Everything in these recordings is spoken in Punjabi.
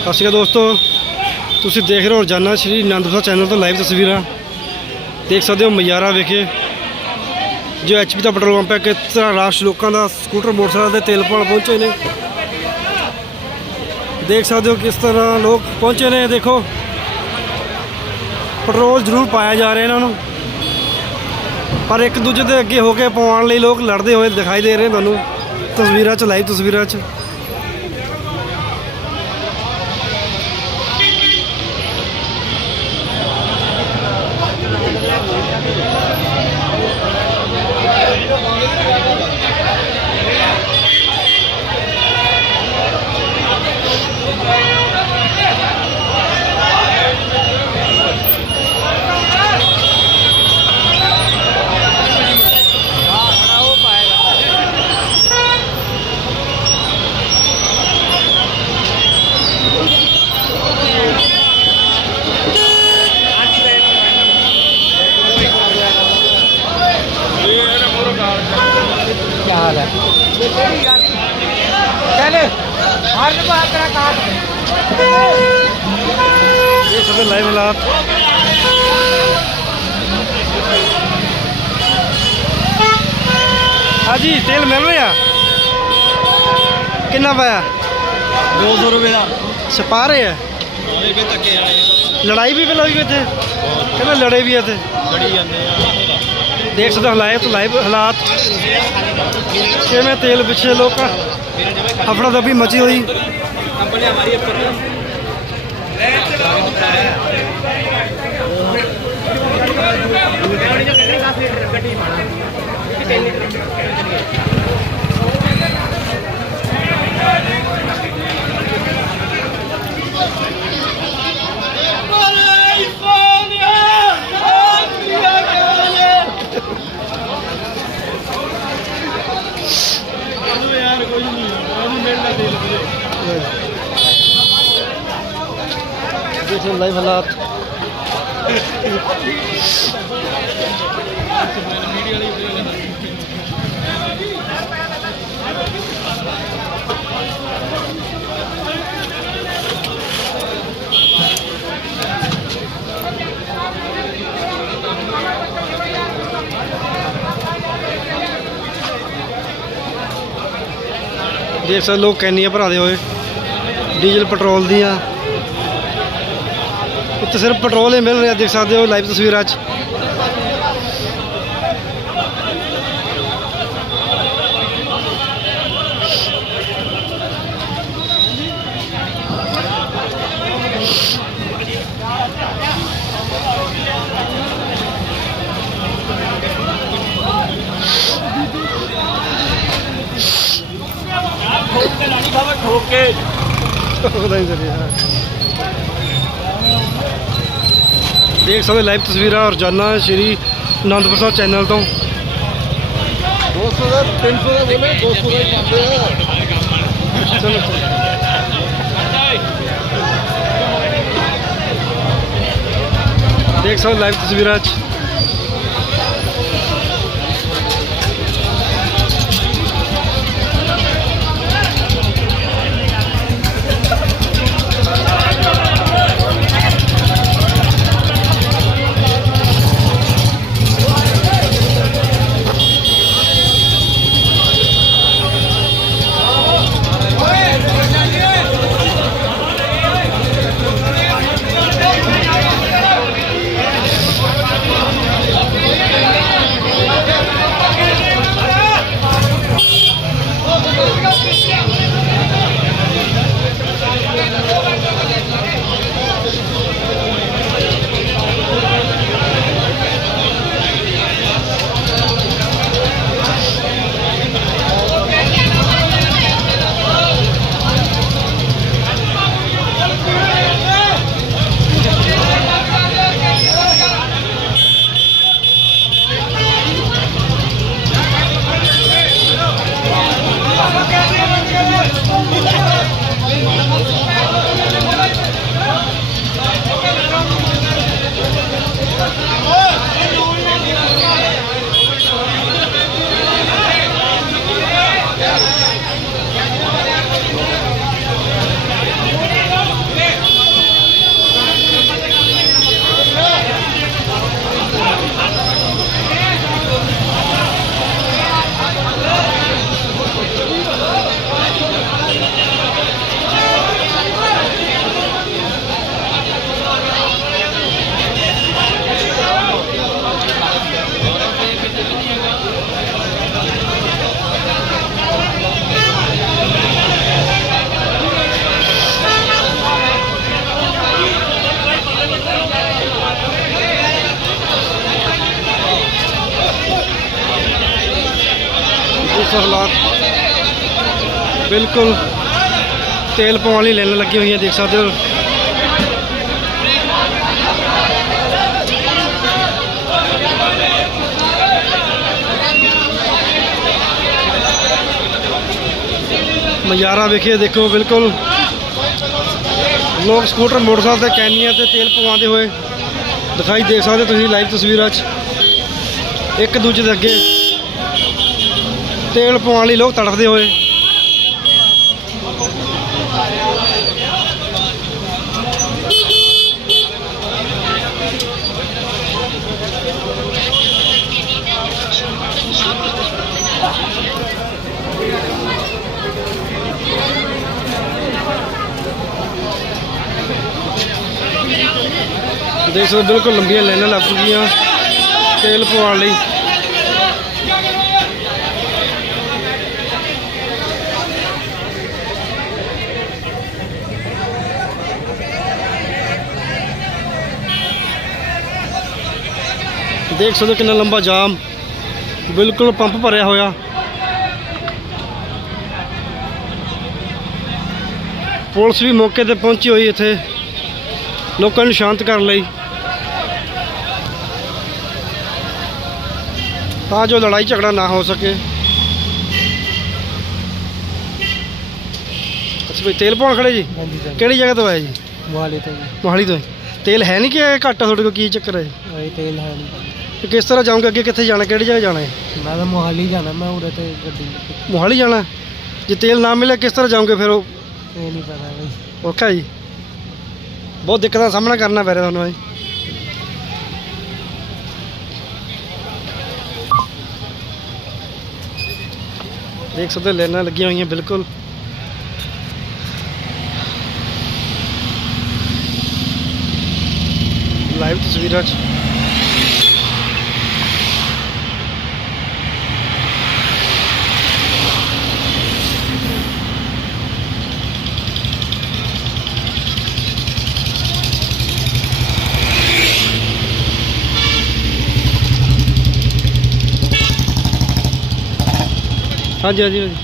ਸਤਿ ਸ਼੍ਰੀ ਅਕਾਲ ਦੋਸਤੋ। ਤੁਸੀਂ ਦੇਖ ਰਹੇ ਹੋ ਰੋਜ਼ਾਨਾ ਸ਼੍ਰੀ ਅਨੰਦਪੁਰ ਚੈਨਲ ਤੋਂ ਲਾਈਵ ਤਸਵੀਰਾਂ। ਦੇਖ ਸਕਦੇ ਹੋ ਮਯਾਰਾ ਵਿਖੇ। ਜੋ ਐਚਪੀ ਦਾ ਪੈਟਰੋਲ ਪੰਪ ਹੈ, ਕਿਸ ਤਰ੍ਹਾਂ ਰਾਸ਼ ਲੋਕਾਂ ਦਾ ਸਕੂਟਰ, ਮੋਟਰਸਾਈਕਲ 'ਤੇ ਤੇਲ ਪਾਉਣ ਪਹੁੰਚੇ ਨੇ। ਦੇਖ ਸਕਦੇ ਹੋ ਕਿਸ ਤਰ੍ਹਾਂ ਲੋਕ ਪਹੁੰਚੇ ਨੇ, ਦੇਖੋ। ਪੈਟਰੋਲ ਜ਼ਰੂਰ ਪਾਇਆ ਜਾ ਰਿਹਾ ਇਹਨਾਂ ਨੂੰ। ਪਰ ਇੱਕ ਦੂਜੇ ਦੇ ਅੱਗੇ ਹੋ ਕੇ ਪਾਉਣ ਲਈ ਲੋਕ ਲੜਦੇ ਹੋਏ ਦਿਖਾਈ ਦੇ ਰਹੇ ਤੁਹਾਨੂੰ। ਤਸਵੀਰਾਂ 'ਚ, ਲਾਈਵ ਤਸਵੀਰਾਂ 'ਚ। ਲਾਈਵ ਹਾਲਾਤ ਹਾਂਜੀ ਤੇਲ ਮਿਲ ਰਿਹਾ? ਕਿੰਨਾ ਪਾਇਆ? 200 ਰੁਪਏ ਦਾ। ਛਪਾ ਰਹੇ ਆ? ਉਹਦੇ ਵੀ ਧੱਕੇ ਵਾਲੇ ਲੜਾਈ ਵੀ ਪਹਿਲਾਂ ਹੋਈ ਵੀ ਇੱਥੇ? ਕਹਿੰਦੇ ਲੜੇ ਵੀ ਇੱਥੇ। ਲੜੀ ਜਾਂਦੇ ਆ। ਦੇਖ ਸਕਦੇ ਹੋ ਲਾਈਵ ਲਾਈਵ ਹਾਲਾਤ। ਕਿਵੇਂ ਤੇਲ ਪਿੱਛੇ ਲੋਕ? ਹਫੜਾ ਦਫੀ ਮਚੀ ਹੋਈ। ਕੰਪਨੀ ਹਮਾਰੀ ਉੱਪਰ ਯਾਰ ਦੇਖ ਸਕਦੇ ਲੋਕ ਕੈਨੀਆਂ ਭਰਾਦੇ ਹੋਏ, ਡੀਜ਼ਲ ਪੈਟਰੋਲ ਦੀਆਂ। ਇੱਥੇ ਸਿਰਫ ਪੈਟਰੋਲ ਹੀ ਮਿਲ ਰਿਹਾ, ਦੇਖ ਸਕਦੇ ਹੋ, ਲਾਈਵ ਤਸਵੀਰਾਂ 'ਚ। ਕੇ। ਦੇਖ ਸਕਦੇ ਲਾਈਵ ਤਸਵੀਰਾਂ ਰੋਜ਼ਾਨਾ ਸ਼੍ਰੀ ਅਨੰਦਪੁਰ ਸਾਹਿਬ ਚੈਨਲ ਤੋਂ। 200 ਦਾ 300 ਦਾ ਬੋਲੇ 200 ਦਾ ਹੀ ਪਾਉਂਦੇ ਆ। ਚਲੋ। ਦੇਖ ਸਕਦੇ ਲਾਈਵ ਤਸਵੀਰਾਂ 'ਚ। ਸੋ ਹਾਲਾਤ ਬਿਲਕੁਲ ਤੇਲ ਪਾਉਣ ਵਾਲੀ ਲਾਈਨਾਂ ਲੱਗੀਆਂ ਹੋਈਆਂ ਦੇਖ ਸਕਦੇ ਹੋ ਨਜ਼ਾਰਾ ਵੇਖਿਏ ਦੇਖੋ ਬਿਲਕੁਲ ਲੋਕ ਸਕੂਟਰ ਮੋਟਰਸਾਈਕਲ ਤੇ ਕੈਨੀਆਂ ਤੇ ਤੇਲ ਪਵਾਉਂਦੇ ਹੋਏ ਦਿਖਾਈ ਦੇ ਸਕਦੇ ਹੋ ਤੁਸੀਂ ਲਾਈਵ ਤਸਵੀਰਾਂ 'ਚ ਇੱਕ ਦੂਜੇ ਦੇ ਅੱਗੇ ਤੇਲ ਪਵਾਉਣ ਲਈ ਲੋਕ ਤੜਫਦੇ ਹੋਏ। ਦੇਖ ਸਕਦੇ ਬਿਲਕੁਲ ਲੰਬੀਆਂ ਲਾਈਨਾਂ ਲੱਗ ਚੁੱਕੀਆਂ ਤੇਲ ਪਵਾਉਣ ਲਈ। ਦੇਖ ਸਕਦੇ ਹੋ ਕਿੰਨਾ ਲੰਬਾ ਜਾਮ ਬਿਲਕੁਲ ਪੰਪ ਭਰਿਆ ਹੋਇਆ ਪੁਲਿਸ ਵੀ ਮੌਕੇ ਤੇ ਪਹੁੰਚੀ ਹੋਈ ਇੱਥੇ ਲੋਕਾਂ ਨੂੰ ਸ਼ਾਂਤ ਕਰਨ ਲਈ ਤਾਂ ਜੋ ਲੜਾਈ ਝਗੜਾ ਨਾ ਹੋ ਸਕੇ ਅੱਛਾ ਵੀ ਤੇਲ ਪਾਉਣ ਖੜੇ ਜੀ ਹਾਂਜੀ ਸਰ ਕਿਹੜੀ ਜਗ੍ਹਾ ਤੋਂ ਆਏ ਜੀ ਵਾਲੇ ਤੇ ਮੋਹਾਲੀ ਤੋਂ ਤੇਲ ਹੈ ਨਹੀਂ ਕਿ ਘੱਟ ਆ ਤੁਹਾਡੇ ਕੋਲ ਕੀ ਚੱਕਰ ਹੈ ਇਹ ਤੇਲ ਹੈ ਨਹੀਂ ਤੇ ਕਿਸ ਤਰ੍ਹਾਂ ਜਾਓਗੇ ਅੱਗੇ? ਕਿੱਥੇ ਜਾਣਾ? ਕਿਹੜੀ ਜਗ੍ਹਾ ਜਾਣਾ ਹੈ? ਮੈਂ ਤਾਂ ਮੋਹਾਲੀ ਜਾਣਾ ਮੈਂ ਉਰੇ ਤੇ ਗੱਡੀ ਮੋਹਾਲੀ ਜਾਣਾ? ਜੇ ਤੇਲ ਨਾ ਮਿਲੇ ਕਿਸ ਤਰ੍ਹਾਂ ਜਾਓਗੇ ਫਿਰ ਉਹ? ਇਹ ਨਹੀਂ ਪਤਾ ਬਈ। ਔਖਾ ਜੀ। ਬਹੁਤ ਦਿੱਕਤਾਂ ਦਾ ਸਾਹਮਣਾ ਕਰਨਾ ਪੈ ਰਿਹਾ ਤੁਹਾਨੂੰ ਜੀ ਦੇਖ ਸਕਦੇ ਹੋ ਲਾਈਨਾਂ ਲੱਗੀਆਂ ਹੋਈਆਂ ਬਿਲਕੁਲ। ਲਾਈਵ ਤਸਵੀਰਾਂ 'ਚ। ਹਾਂਜੀ ਹਾਂਜੀ ਭਾਜੀ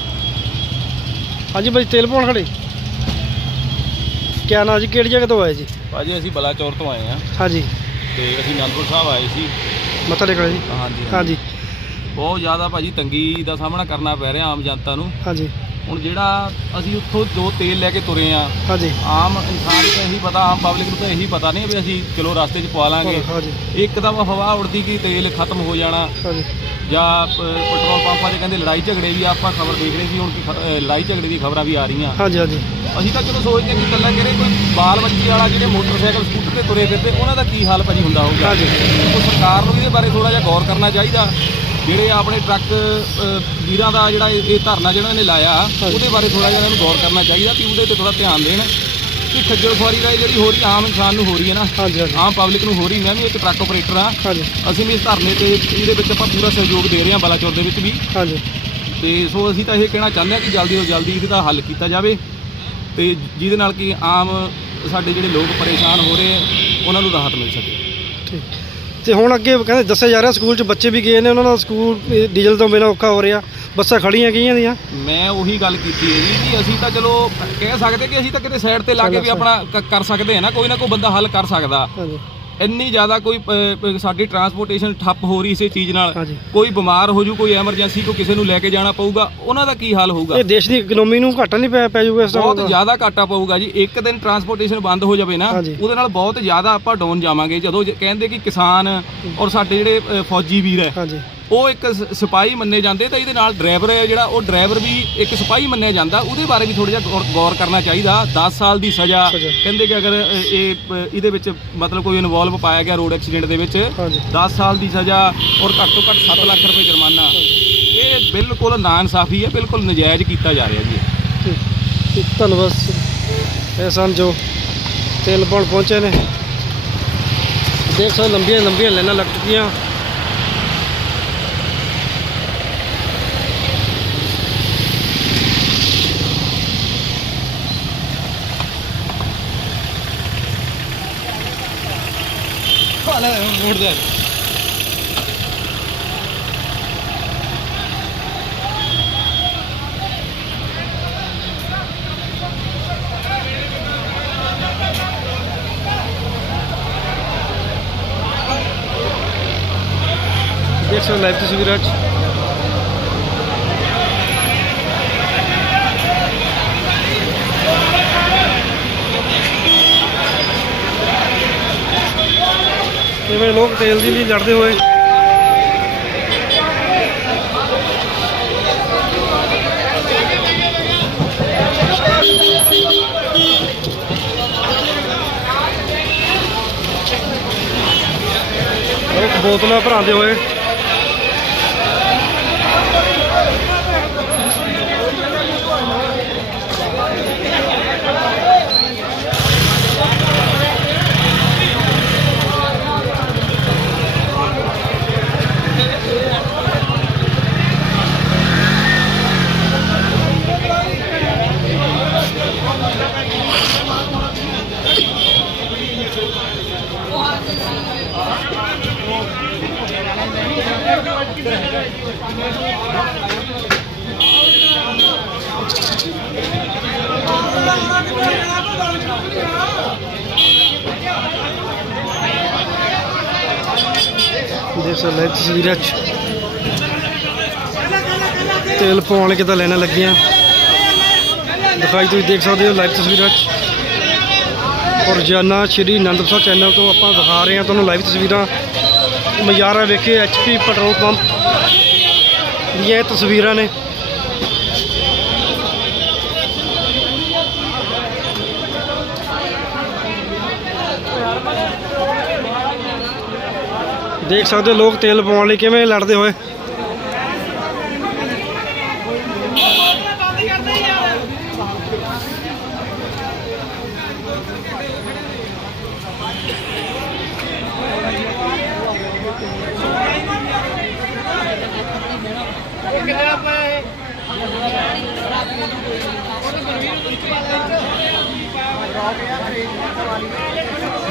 ਹਾਂਜੀ ਭਾਜੀ ਤੇਲ ਪਾਉਣ ਖੜੇ? ਕਿਆ ਨਾਂ ਜੀ ਕਿਹੜੀ ਜਗ੍ਹਾ ਤੋਂ ਆਏ ਜੀ? ਭਾਜੀ ਅਸੀਂ ਬਲਾਚੌਰ ਤੋਂ ਆਏ ਆ ਹਾਂਜੀ। ਤੇ ਅਸੀਂ ਅਨੰਦਪੁਰ ਸਾਹਿਬ ਆਏ ਸੀ। ਮੱਥਾ ਟੇਕਣਾ ਜੀ? ਹਾਂਜੀ। ਹਾਂਜੀ। ਬਹੁਤ ਜ਼ਿਆਦਾ ਭਾਜੀ ਤੰਗੀ ਦਾ ਸਾਹਮਣਾ ਕਰਨਾ ਪੈ ਰਿਹਾ ਆਮ ਜਨਤਾ ਨੂੰ। ਹਾਂਜੀ। ਹੁਣ ਜਿਹੜਾ ਅਸੀਂ ਉੱਥੋਂ ਜੋ ਤੇਲ ਲੈ ਕੇ ਤੁਰੇ ਆ ਹਾਂਜੀ। ਆਮ ਇਨਸਾਨ ਨੂੰ ਤਾਂ ਇਹੀ ਪਤਾ ਆਮ ਪਬਲਿਕ ਨੂੰ ਤਾਂ ਇਹੀ ਪਤਾ ਨਹੀਂ ਵੀ ਅਸੀਂ ਚਲੋ ਰਸਤੇ 'ਚ ਪਵਾ ਲਾਂਗੇ। ਹਾਂਜੀ। ਇੱਕਦਮ ਹਵਾ ਉੜਦੀ ਕਿ ਤੇਲ ਖਤਮ ਹੋ ਜਾਣਾ। ਹਾਂਜੀ। ਜਾਂ ਪ- ਪੈਟਰੋਲ ਪੰਪਾਂ 'ਤੇ ਕਹਿੰਦੇ ਲੜਾਈ ਝਗੜੇ ਵੀ ਆਪਾਂ ਖਬਰ ਦੇਖ ਰਹੇ ਸੀ ਹੁਣ ਕੀ ਖ- ਲੜਾਈ ਝਗੜੇ ਦੀ ਖਬਰਾਂ ਵੀ ਆ ਰਹੀਆਂ। ਹਾਂਜੀ ਹਾਂਜੀ। ਅਸੀਂ ਤਾਂ ਚਲੋ ਸੋਚਦੇ ਹਾਂ ਕਿ ਇਕੱਲਾ ਕਿਹੜੇ ਕੋਈ ਬਾਲ ਬੱਚੀ ਵਾਲਾ ਜਿਹੜੇ ਮੋਟਰਸਾਈਕਲ ਸਕੂਟਰ ਤੇ ਤੁਰੇ ਫਿਰਦੇ ਉਹਨਾਂ ਦਾ ਕੀ ਹਾਲ ਭਾਜੀ ਹੁੰਦਾ ਹੋਊਗਾ? ਹਾਂਜੀ। ਉਹ ਸਰਕਾਰ ਨੂੰ ਇਹਦੇ ਬਾਰੇ ਥੋੜਾ ਜਿਹਾ ਗੌਰ ਕਰਨਾ ਚਾਹੀਦਾ। ਜਿਹੜੇ ਆਪਣੇ ਟਰੱਕ ਵੀਰਾਂ ਦਾ ਜਿਹੜਾ ਇਹ ਧਰਨਾ ਜਿਹੜਾ ਇਹਨੇ ਲਾਇਆ ਉਹਦੇ ਬਾਰੇ ਥੋੜਾ ਜਿਹਾ ਇਹਨਾਂ ਨੂੰ ਗੌਰ ਕਰਨਾ ਚਾਹੀਦਾ ਕਿ ਉਹਦੇ ਤੇ ਥੋੜਾ ਧਿਆਨ ਦੇਣ ਕਿ ਖੱਜਲ ਖੁਆਰੀ ਦਾ ਜਿਹੜੀ ਹੋ ਰਹੀ ਆਮ ਇਨਸਾਨ ਨੂੰ ਹੋ ਰਹੀ ਹੈ ਨਾ ਆਮ ਪਬਲਿਕ ਨੂੰ ਹੋ ਰਹੀ ਮੈਂ ਵੀ ਇੱਕ ਟਰੱਕ ਆਪਰੇਟਰ ਆ ਅਸੀਂ ਵੀ ਇਸ ਧਰਨੇ ਤੇ ਇਹਦੇ ਵਿੱਚ ਆਪਾਂ ਪੂਰਾ ਸਹਿਯੋਗ ਦੇ ਰਹੇ ਹਾਂ ਬਲਾਚੌਰ ਦੇ ਵਿੱਚ ਵੀ। ਹਾਂਜੀ। ਤੇ ਸੋ ਅਸੀਂ ਤਾਂ ਇਹ ਕਹਿਣਾ ਚਾਹੁੰਦੇ ਹਾਂ ਕਿ ਜਲਦੀ ਤੋਂ ਜਲਦੀ ਇਹਦਾ ਹੱਲ ਕੀਤਾ ਜਾਵੇ ਤੇ ਜਿਹਦੇ ਨਾਲ ਕਿ ਆਮ ਸਾਡੇ ਜਿਹੜੇ ਲੋਕ ਪਰੇਸ਼ਾਨ ਹੋ ਰਹੇ ਆ ਉਹਨਾਂ ਨੂੰ ਰਾਹਤ ਮਿਲ ਸਕੇ। ਠੀਕ। ਤੇ ਹੁਣ ਅੱਗੇ ਕਹਿੰਦੇ ਦੱਸਿਆ ਜਾ ਰਿਹਾ ਸਕੂਲ 'ਚ ਬੱਚੇ ਵੀ ਗਏ ਨੇ ਉਹਨਾਂ ਦਾ ਸਕੂਲ ਇਹ ਡੀਜ਼ਲ ਤੋਂ ਬਿਨਾਂ ਔਖਾ ਹੋ ਰਿਹਾ ਬੱਸਾਂ ਖੜੀਆਂ ਗਈਆਂ ਦੀਆਂ? ਮੈਂ ਉਹੀ ਗੱਲ ਕੀਤੀ ਹੈ ਜੀ ਕਿ ਅਸੀਂ ਤਾਂ ਚਲੋ ਕਹਿ ਸਕਦੇ ਕਿ ਅਸੀਂ ਤਾਂ ਕਿਤੇ ਸਾਈਡ ਤੇ ਲਾ ਕੇ ਵੀ ਆਪਣਾ ਕ- ਕਰ ਸਕਦੇ ਹਾਂ ਨਾ ਕੋਈ ਨਾ ਕੋਈ ਬੰਦਾ ਹੱਲ ਕਰ ਸਕਦਾ। ਹਾਂਜੀ। ਇੰਨੀ ਜ਼ਿਆਦਾ ਕੋਈ ਅ, ਅ, ਸਾਡੀ ਟਰਾਂਸਪੋਰਟੇਸ਼ਨ ਠੱਪ ਹੋ ਰਹੀ ਇਸੇ ਚੀਜ਼ ਨਾਲ। ਹਾਂਜੀ। ਕੋਈ ਬਿਮਾਰ ਹੋ ਜੂ ਕੋਈ ਐਮਰਜੈਂਸੀ ਕੋ ਕਿਸੇ ਨੂੰ ਲੈ ਕੇ ਜਾਣਾ ਪਊਗਾ ਉਹਨਾਂ ਦਾ ਕੀ ਹਾਲ ਹੋਊਗਾ? ਇਹ ਦੇਸ਼ ਦੀ ਇਕਨੋਮੀ ਨੂੰ ਘਾਟਾ ਨਹੀਂ ਪੈ ਪੈ ਜਾਊਗਾ ਇਸ ਤਰ੍ਹਾਂ ਬਹੁਤ? ਜ਼ਿਆਦਾ ਘਾਟਾ ਪਊਗਾ ਜੀ। ਇੱਕ ਦਿਨ ਟਰਾਂਸਪੋਰਟੇਸ਼ਨ ਬੰਦ ਹੋ ਜਾਵੇ ਨਾ ਹਾਂਜੀ। ਉਹਦੇ ਨਾਲ ਬਹੁਤ ਜ਼ਿਆਦਾ ਆਪਾਂ ਡਾਊਨ ਜਾਵਾਂਗੇ। ਜਦੋਂ ਜੇ ਕਹਿੰਦੇ ਕਿ ਕਿਸਾਨ ਔਰ ਸਾਡੇ ਜਿਹੜੇ ਅ, ਫੌਜੀ ਵੀਰ ਹੈ ਹਾਂਜੀ। ਉਹ ਇੱਕ ਸਿਪਾਹੀ ਮੰਨੇ ਜਾਂਦੇ ਤਾਂ ਇਹਦੇ ਨਾਲ ਡਰਾਈਵਰ ਹੈ ਜਿਹੜਾ ਉਹ ਡਰਾਈਵਰ ਵੀ ਇੱਕ ਸਿਪਾਹੀ ਮੰਨਿਆ ਜਾਂਦਾ। ਉਹਦੇ ਬਾਰੇ ਵੀ ਥੋੜਾ ਜਿਹਾ ਗੌਰ- ਕਰਨਾ ਚਾਹੀਦਾ। 10 ਸਾਲ ਦੀ ਸਜ਼ਾ। ਕਹਿੰਦੇ ਕਿ ਅਗਰ ਇਹ ਇਹਦੇ ਵਿੱਚ ਮਤਲਬ ਕੋਈ ਇਨਵੋਲਵ ਪਾਇਆ ਗਿਆ ਰੋਡ ਐਕਸੀਡੈਂਟ ਦੇ ਵਿੱਚ ਹਾਂਜੀ। 10 ਸਾਲ ਦੀ ਸਜ਼ਾ ਔਰ ਘੱਟ ਤੋਂ ਘੱਟ 7 ਲੱਖ ਰੁਪਏ ਜੁਰਮਾਨਾ। ਇਹ ਬਿਲਕੁਲ ਨਾਇਨਸਾਫੀ ਹੈ ਬਿਲਕੁਲ ਨਜਾਇਜ਼ ਕੀਤਾ ਜਾ ਰਿਹਾ ਜੀ ਠੀਕ। ਧੰਨਵਾਦ ਇਹ ਜੋ ਤੇਲ ਪਹੁੰਚੇ ਨੇ। ਦੇਖ ਸਕਦੇ ਲੰਬੀਆਂ ਲੰਬੀਆਂ ਲਾਈਨਾਂ ਲੱਗ ਚੁੱਕੀਆਂ। agora é um bordel. Deixa eu levar esse. ਜਿਵੇਂ ਲੋਕ ਤੇਲ ਦੀ ਲਈ ਲੜਦੇ ਹੋਏ। ਲੋਕ ਬੋਤਲਾਂ ਭਰਾਉਂਦੇ ਹੋਏ। ਦੇਖ ਸਕਦੇ ਲਾਈਵ ਤਸਵੀਰਾਂ 'ਚ। ਤੇਲ ਪਾਉਣ ਵਾਲੇ ਕਿੱਦਾਂ ਲੈਣਾ ਲੱਗੀਆਂ। ਦਿਖਾਈ ਤੁਸੀਂ ਦੇਖ ਸਕਦੇ ਹੋ ਲਾਈਵ ਤਸਵੀਰਾਂ 'ਚ। ਔਰ ਰੋਜ਼ਾਨਾ ਸ਼੍ਰੀ ਅਨੰਦਪੁਰ ਸਾਹਿਬ ਚੈਨਲ ਤੋਂ ਆਪਾਂ ਦਿਖਾ ਰਹੇ ਹਾਂ ਤੁਹਾਨੂੰ ਲਾਈਵ ਤਸਵੀਰਾਂ। ਮਜ਼ਾਰਾ ਵੇਖੇ ਐਚਪੀ ਪੈਟਰੋਲ ਪੰਪ ਇਹ ਤਸਵੀਰਾਂ ਨੇ। ਦੇਖ ਸਕਦੇ ਹੋ ਲੋਕ ਤੇਲ ਪਵਾਉਣ ਲਈ ਕਿਵੇਂ ਲੜਦੇ ਹੋਏ।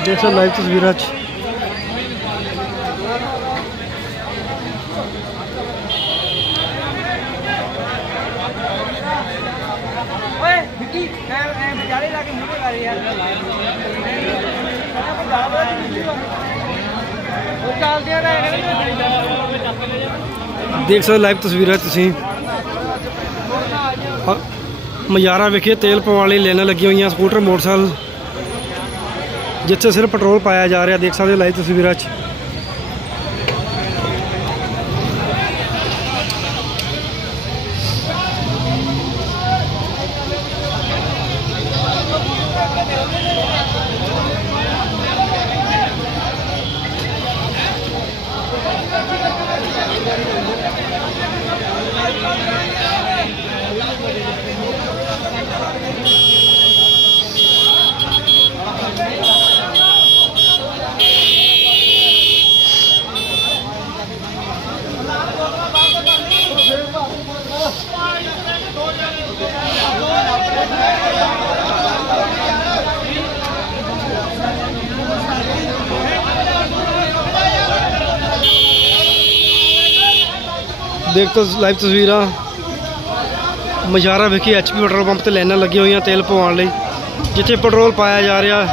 ਦੇਖ ਸਕਦੇ ਲਾਈਵ ਤਸਵੀਰਾਂ 'ਚ। ਓਏ ਵਿੱਕੀ ਐ ਐ ਵਿਚਾਰੇ ਲਾ ਕੇ ਮੂਹਰੇ ਕਰ ਯਾਰ ਉਹ ਚੱਲਦੇ ਆ ਨਾ ਦੇਖ ਸਕਦੇ ਲਾਈਵ ਤਸਵੀਰਾਂ ਤੁਸੀਂ। ਮਜ਼ਾਰਾ ਵੇਖੇ ਤੇਲ ਪਵਾਉਣ ਲਈ ਲੈਣਾ ਲੱਗੀਆਂ ਹੋਈਆਂ ਸਕੂਟਰ ਮੋਟਰਸਾਈਕਲ। ਜਿੱਥੇ ਸਿਰਫ ਪੈਟਰੋਲ ਪਾਇਆ ਜਾ ਰਿਹਾ ਦੇਖ ਸਕਦੇ ਹੋ ਲਾਈਵ ਤਸਵੀਰਾਂ 'ਚ। ਦੇਖ ਤੋ ਲਾਈਵ ਤਸਵੀਰਾਂ। ਮਜ਼ਾਰਾ ਵਿਖੇ ਐਚਪੀ ਪੈਟਰੋਲ ਪੰਪ ਤੇ ਲਾਈਨਾਂ ਲੱਗੀਆਂ ਹੋਈਆਂ ਤੇਲ ਪਵਾਉਣ ਲਈ, ਜਿੱਥੇ ਪੈਟਰੋਲ ਪਾਇਆ ਜਾ ਰਿਹਾ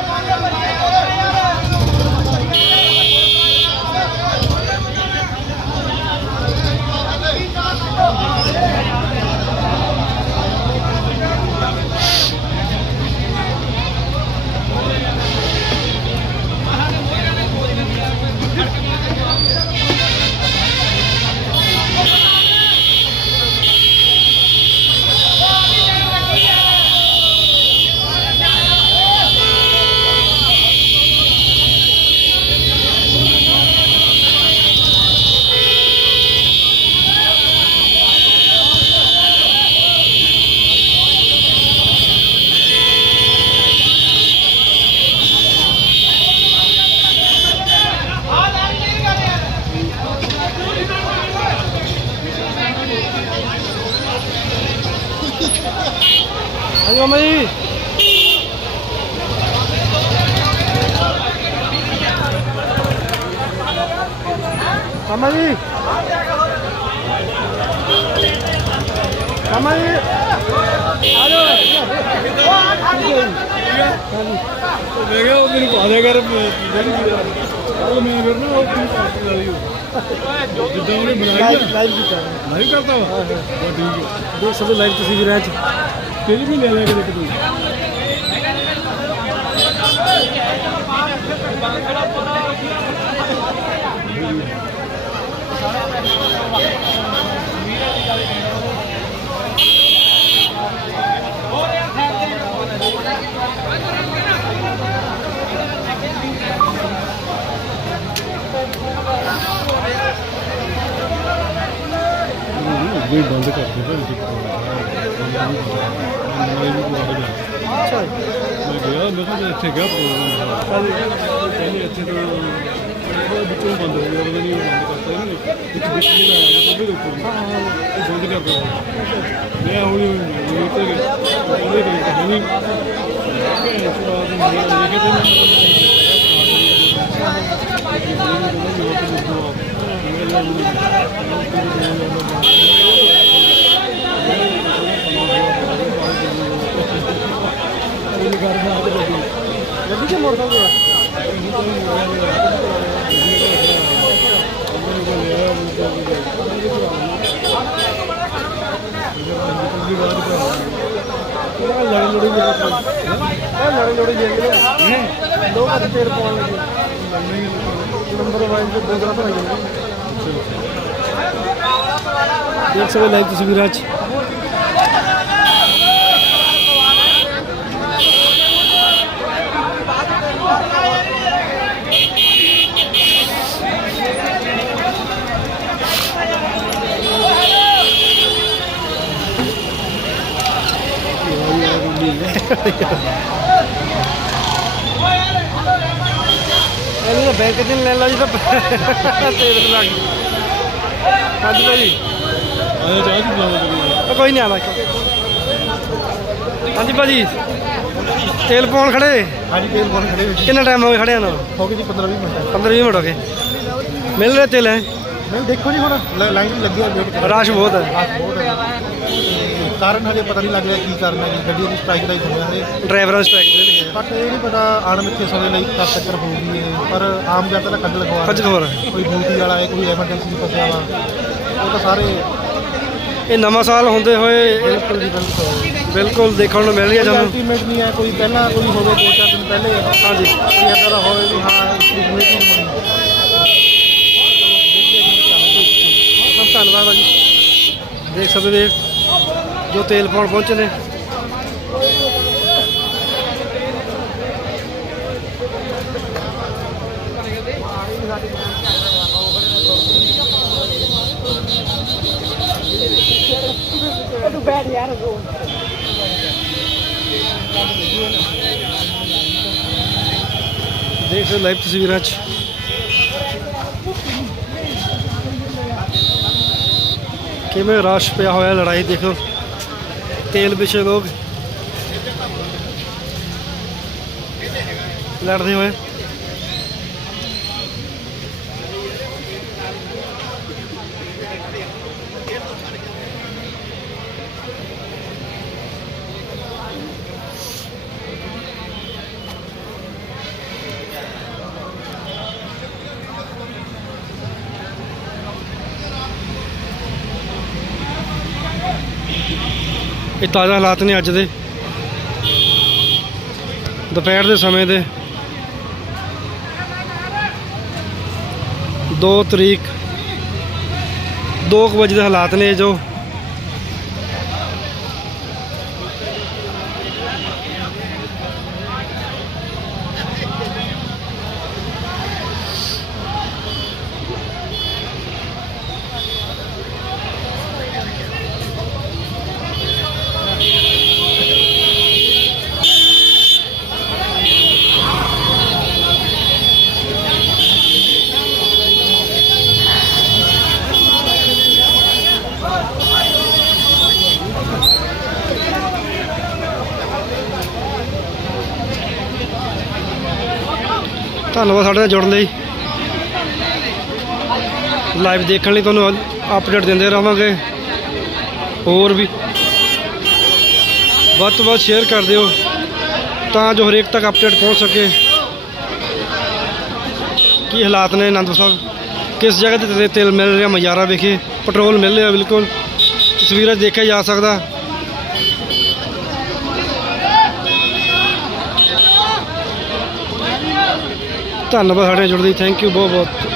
ਹਾਂਜੀ ਮਾਮਾ ਜੀ ਮਾਮਾ ਜੀ ਮਾਮਾ ਜੀ ਆ ਜਾਓ ਮੈਂ ਕਿਹਾ ਉਹ ਮੈਨੂੰ ਪਾ ਦਿਆ ਕਰ ਚੀਜ਼ਾਂ ਨਹੀਂ ਕੱਲ ਮੈਂ ਫਿਰ ਨਾ ਉਹ ਕੀ ਪਾਸ ਵਾਲੀ ਜਿੱਦਾਂ ਉਹਨੇ ਬਣਾਈ ਲਾਈਵ ਕੀਤਾ ਲਾਈਵ ਕਰਦਾ ਵਾ ਹਾਂ ਠੀਕ ਹੈ ਦੇਖ ਸਕਦੇ ਲਾਈਵ ਤਸਵੀਰਾਂ ਚ ਕਿਹੜੀ ਵੀ ਲੈ ਲੈ ਕੇ ਦੇਖ ਤੂੰ ਇਹ ਬੰਦ ਕਰ ਦੇ ਅੱਛਾ ਮੈਂ ਗਿਆ ਮੈਂ ਕਿਹਾ ਇੱਥੇ ਗਿਆ ਪ੍ਰੋਗਰਾਮ ਕਹਿੰਦੇ ਇੱਥੇ ਤਾਂ ਉਹ ਵਿੱਚੋਂ ਬੰਦ ਹੋ ਗਿਆ ਪਤਾ ਨਹੀਂ ਉਹ ਬੰਦ ਕਰਤਾ ਇਹਨੇ ਵਿੱਚ ਵਿੱਚ ਜਿਹੜਾ ਆਇਆ ਤਾਂ ਉਹਦੇ ਉੱਪਰ ਹਾਂ ਹਾਂ ਉਹ ਬੰਦ ਕਰ ਦਿੱਤਾ ਮੈਂ ਹੁਣ ਇਹ ਤੇ ਗਿਆ ਉਹਦੇ ਕੋਲ ਤਾਂ ਨਹੀਂ ਕਿ ਇਸ ਵਾਰ ਮੈਂ ਲਿਖੇ ਤੇ ਗੱਡੀ ਤੇ ਮੋਟਰਸਾਈਕਲ ਲੜਨ ਲੜੀ ਗਿਆ ਇਹ ਲੜੀ ਗਿਆ ਦੋ ਘਰ ਤੇਲ ਪਾਉਣ ਲੱਗੇ ਨੰਬਰ ਵਾਈਜ਼ ਦੇ ਦੋ ਗਰਾ ਭਰਾਈ ਜਾਂਦੇ ਦੇਖ ਸਕਦੇ ਲਾਈਵ ਤਸਵੀਰਾਂ ਚ ਇਹਨੂੰ ਤਾਂ ਬੈਂਕ 'ਚ ਨੀ ਲੈ ਲਾ ਜੀ ਤਾਂ ਤੇਲ ਲੱਗ ਹਾਂਜੀ ਭਾਜੀ। ਆਇਆ ਚਾਹ ਦੀ ਬੁਲਾਵਾ ਕੋਈ ਨਹੀਂ ਆਣਾ ਹਾਂਜੀ ਭਾਜੀ। ਤੇਲ ਪਾਉਣ ਖੜੇ? ਹਾਂਜੀ ਤੇਲ ਪਾਉਣ ਖੜੇ ਕਿੰਨਾ ਟਾਈਮ ਹੋ ਗਿਆ ਖੜਿਆਂ ਨੂੰ? ਹੋ ਗਏ ਜੀ 15 20 ਮਿੰਟ। 15 20 ਮਿੰਟ ਹੋ ਗਏ। ਮਿਲ ਰਿਹਾ ਤੇਲ ਹੈ ਨਹੀਂ ਦੇਖੋ ਜੀ ਹੁਣ ਲਾਈਨ ਲੱਗੀ ਹੋਈ ਰਸ਼ ਬਹੁਤ ਹੈ। ਆਹ ਬਹੁਤ ਹੈ। ਕਾਰਨ ਹਜੇ ਪਤਾ ਨਹੀਂ ਲੱਗ ਰਿਹਾ ਕੀ ਕਾਰਨ ਹੈ ਜੀ। ਗੱਡੀ ਦੀ ਸਟ੍ਰਾਈਕ ਦਾ ਹੀ ਸੁਣਿਆ ਹਜੇ ਡਰਾਈਵਰਾਂ ਸਟ੍ਰਾਈਕ ਦੇ ਲਿਖਿਆ ਬਟ ਇਹ ਨਹੀਂ ਪਤਾ ਅਣਮਿੱਥੇ ਸਮੇਂ ਲਈ ਕਦ ਤੱਕ ਹੋਊਗੀ ਇਹ ਪਰ ਆਮ ਜਨਤਾ ਦਾ ਕੱਢ ਲਗਵਾ ਖੱਜ ਖਬਰ ਕੋਈ ਡਿਊਟੀ ਵਾਲਾ ਹੈ ਕੋਈ ਐਮਰਜੈਂਸੀ ਫਸਿਆ ਵਾ। ਉਹ ਤਾਂ ਸਾਰੇ ਇਹ ਨਵਾਂ ਸਾਲ ਹੁੰਦੇ ਹੋਏ ਬਿਲਕੁਲ ਦੇਖਣ ਨੂੰ ਮਿਲ ਰਿਹਾ ਸਾਨੂੰ। ਅਲਟੀਮੇਟ ਨਹੀਂ ਹੈ ਕੋਈ ਪਹਿਲਾਂ ਕੋਈ ਹੋਵੇ ਦੋ ਚਾਰ ਦਿਨ ਪਹਿਲੇ ਹਾਂਜੀ। ਕੋਈ ਏਦਾਂ ਦਾ ਹੋਵੇ ਵੀ ਹਾਂ ਕਮੇਟੀ ਸਭ ਧੰਨਵਾਦ ਜੀ। ਦੇਖ ਸਕਦੇ ਜੇ ਜੋ ਤੇਲ ਪਾਉਣ ਪਹੁੰਚੇ ਨੇ। ਦੇਖ ਲਾਈਵ ਤਸਵੀਰਾਂ 'ਚ। ਕਿਵੇਂ ਰਸ਼ ਪਿਆ ਹੋਇਆ ਲੜਾਈ ਦੇਖੋ ਤੇਲ ਪਿੱਛੇ ਲੋਕ ਲੜਦੇ ਹੋਏ। ਇਹ ਤਾਜ਼ਾ ਹਾਲਾਤ ਨੇ ਅੱਜ ਦੇ। ਦੁਪਹਿਰ ਦੇ ਸਮੇਂ ਦੇ। 2 ਤਰੀਕ 2 ਵਜੇ ਦੇ ਹਾਲਾਤ ਨੇ ਜੋ। ਧੰਨਵਾਦ ਸਾਡੇ ਨਾਲ ਜੁੜਨ ਲਈ। ਲਾਈਵ ਦੇਖਣ ਲਈ ਤੁਹਾਨੂੰ ਅਪਡੇਟ ਦਿੰਦੇ ਰਹਾਂਗੇ। ਹੋਰ ਵੀ ਵੱਧ ਤੋਂ ਵੱਧ ਸ਼ੇਅਰ ਕਰ ਦਿਓ ਤਾਂ ਜੋ ਹਰੇਕ ਤੱਕ ਅਪਡੇਟ ਪਹੁੰਚ ਸਕੇ। ਕੀ ਹਾਲਾਤ ਨੇ ਆਨੰਦਪੁਰ ਸਾਹਿਬ? ਕਿਸ ਜਗ੍ਹਾ ਤੇ ਤੇਲ ਮਿਲ ਰਿਹਾ, ਮਜ਼ਾਰਾ ਵਿਖੇ? ਪੈਟਰੋਲ ਮਿਲ ਰਿਹਾ, ਬਿਲਕੁਲ। ਤਸਵੀਰਾਂ ਦੇਖਿਆ ਜਾ ਸਕਦਾ। ਧੰਨਵਾਦ ਸਾਡੇ ਨਾਲ ਜੁੜਨ ਲਈ ਥੈਂਕ ਯੂ ਬਹੁਤ ਬਹੁਤ